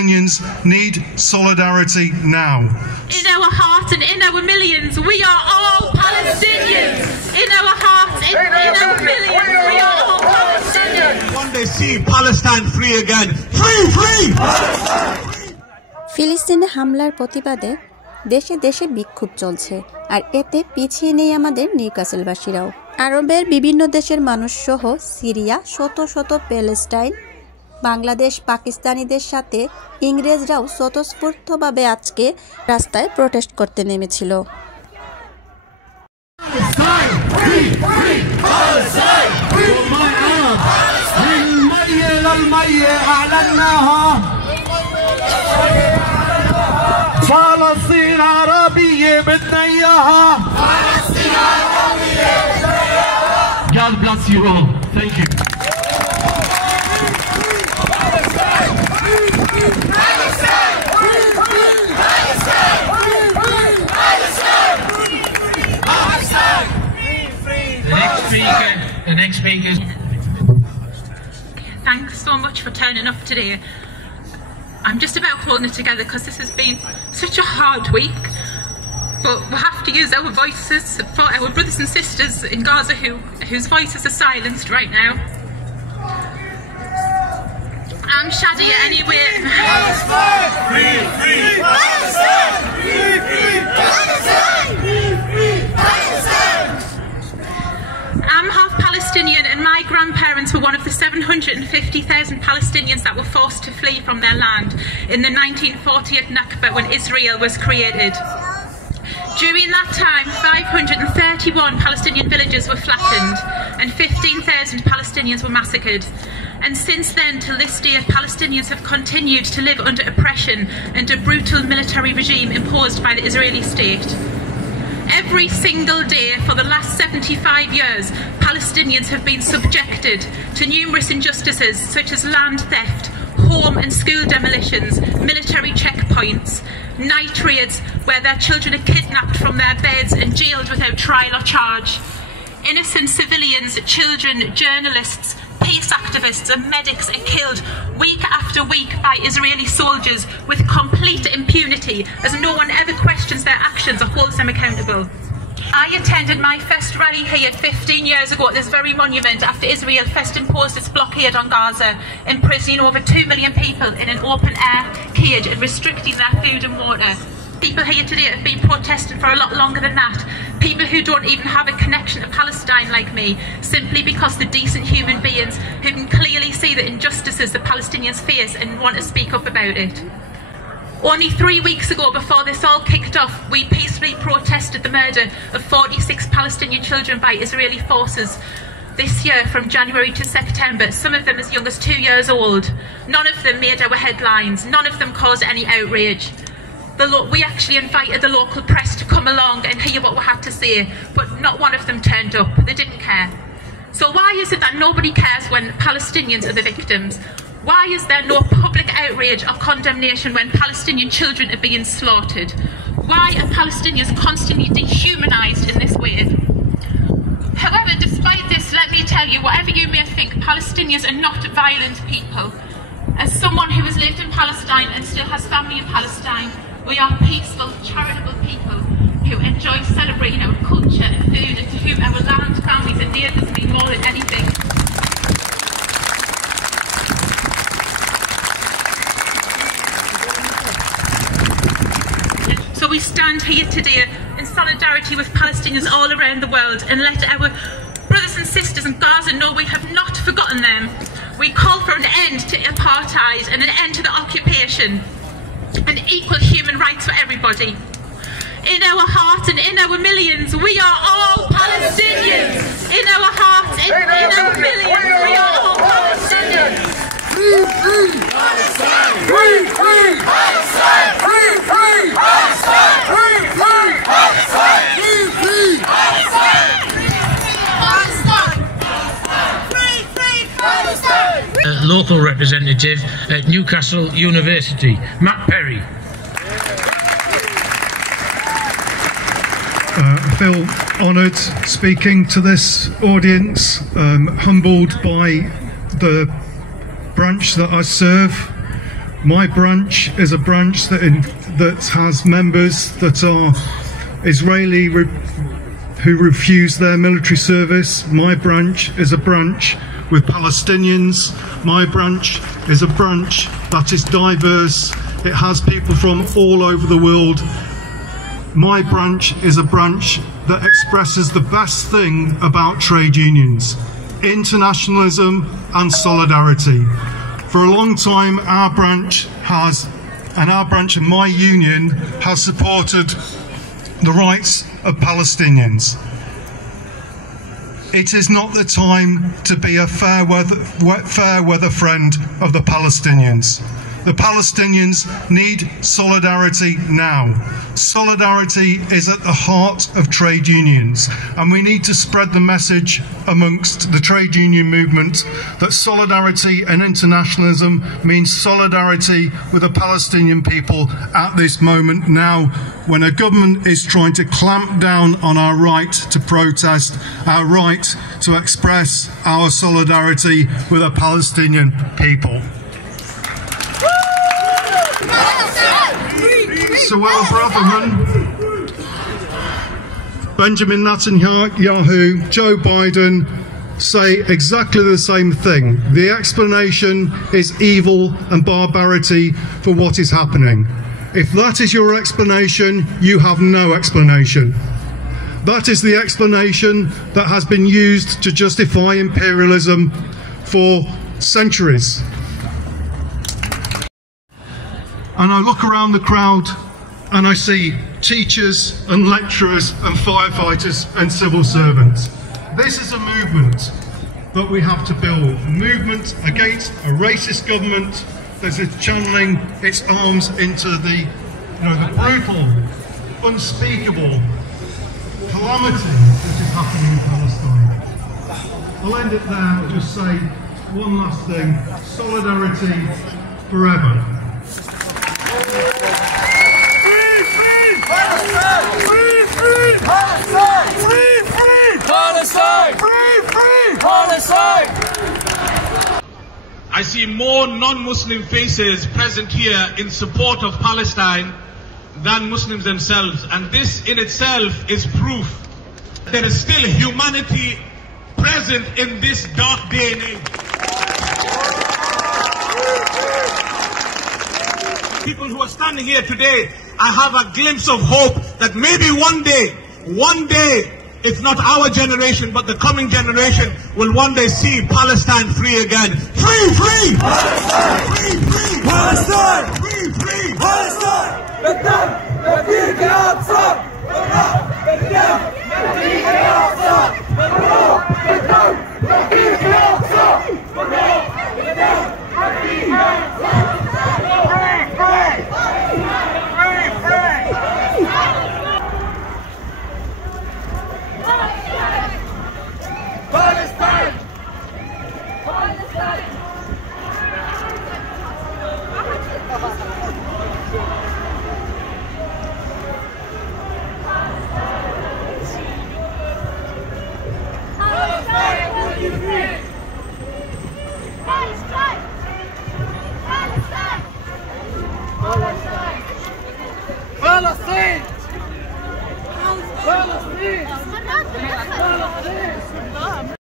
Palestinians need solidarity now. In our hearts and in our millions, we are all Palestinians. In our hearts, in our millions, we are all Palestinians. One day see Palestine free again. Free, free! ফিলিস্তিনে হামলার প্রতিবাদে দেশে দেশে বিক্ষোভ চলছে, আর এতে পিছিয়ে নেই আমাদের নিউক্যাসলবাসীরাও। আরবের বিভিন্ন দেশের মানুষ সহ সিরিয়া, শত শত প্যালেস্টাইন, বাংলাদেশ, পাকিস্তানিদের সাথে ইংরেজরাও স্বতঃস্ফূর্তভাবে আজকে রাস্তায় প্রোটেস্ট করতে নেমেছিল। فلسطين عربية بدنا إياها. فلسطين عربية بدنا إياها. God bless you all. Thank you. Palestine! Palestine! Palestine! Palestine! The next speaker. Thanks so much for turning up today. I'm just about holding it together because this has been such a hard week, but we have to use our voices for our brothers and sisters in Gaza whose voices are silenced right now. I'm Shadia anyway. Palestine! Free, free! Palestine! Free, free! Palestine! Free, free! Palestine! I'm half Palestinian, and my grandparents were one of the 750,000 Palestinians that were forced to flee from their land in the 1948 Nakba when Israel was created. During that time, 531 Palestinian villages were flattened and 15,000 Palestinians were massacred. And since then, till this day, Palestinians have continued to live under oppression and a brutal military regime imposed by the Israeli state. Every single day for the last 75 years, Palestinians have been subjected to numerous injustices such as land theft, home and school demolitions, military checkpoints, night raids where their children are kidnapped from their beds and jailed without trial or charge. Innocent civilians, children, journalists, peace activists and medics are killed week after week by Israeli soldiers with complete impunity, as no one ever questions their actions or holds them accountable. I attended my first rally here 15 years ago at this very monument after Israel first imposed its blockade on Gaza, imprisoning over 2 million people in an open-air cage and restricting their food and water. People here today have been protesting for a lot longer than that. People who don't even have a connection to Palestine like me, simply because they're decent human beings who can clearly see the injustices the Palestinians face and want to speak up about it. Only 3 weeks ago, before this all kicked off, we peacefully protested the murder of 46 Palestinian children by Israeli forces this year from January to September, some of them as young as 2 years old. None of them made our headlines, none of them caused any outrage. We actually invited the local press to come along and hear what we had to say, but not one of them turned up. They didn't care. So why is it that nobody cares when Palestinians are the victims? Why is there no public outrage or condemnation when Palestinian children are being slaughtered? Why are Palestinians constantly dehumanised in this way? However, despite this, let me tell you, whatever you may think, Palestinians are not violent people. As someone who has lived in Palestine and still has family in Palestine, we are peaceful, charitable people who enjoy celebrating our culture and food, and to whom our land, families and neighbours mean more than anything. So we stand here today in solidarity with Palestinians all around the world and let our brothers and sisters in Gaza know we have not forgotten them. We call for an end to apartheid and an end to the occupation and equal human rights for everybody. In our hearts and in our millions, we are all Palestinians. In our hearts, in our millions, we are all Palestinians. Free, free! Palestine! Free, free! Palestine! Free, free! Palestine! Free, free! Palestine! Free, free! Palestine! Free, free! Palestine! Local representative at Newcastle University, Matt Perry. I feel honoured speaking to this audience, humbled by the branch that I serve, My branch is a branch that has members that are Israeli who refuse their military service. My branch is a branch with Palestinians. My branch is a branch that is diverse. It has people from all over the world. My branch is a branch that expresses the best thing about trade unions: internationalism and solidarity. For a long time, our branch and my union has supported the rights of Palestinians. It is not the time to be a fair weather friend of the Palestinians. The Palestinians need solidarity now. Solidarity is at the heart of trade unions, and we need to spread the message amongst the trade union movement that solidarity and internationalism means solidarity with the Palestinian people at this moment now, when a government is trying to clamp down on our right to protest, our right to express our solidarity with the Palestinian people. Suella, Braverman, Benjamin Netanyahu, Joe Biden say exactly the same thing. The explanation is evil and barbarity for what is happening. If that is your explanation, you have no explanation. That is the explanation that has been used to justify imperialism for centuries. And I look around the crowd and I see teachers and lecturers and firefighters and civil servants. This is a movement that we have to build, a movement against a racist government that is channeling its arms into the brutal, unspeakable calamity that is happening in Palestine. I'll end it there. I'll just say one last thing: solidarity forever. I see more non-Muslim faces present here in support of Palestine than Muslims themselves, and this in itself is proof there is still humanity present in this dark day and age. People who are standing here today, I have a glimpse of hope that maybe one day, if not our generation, but the coming generation will one day see Palestine free again. Free, free! Palestine! Free, free! Palestine! Free, free! Palestine! Palestine!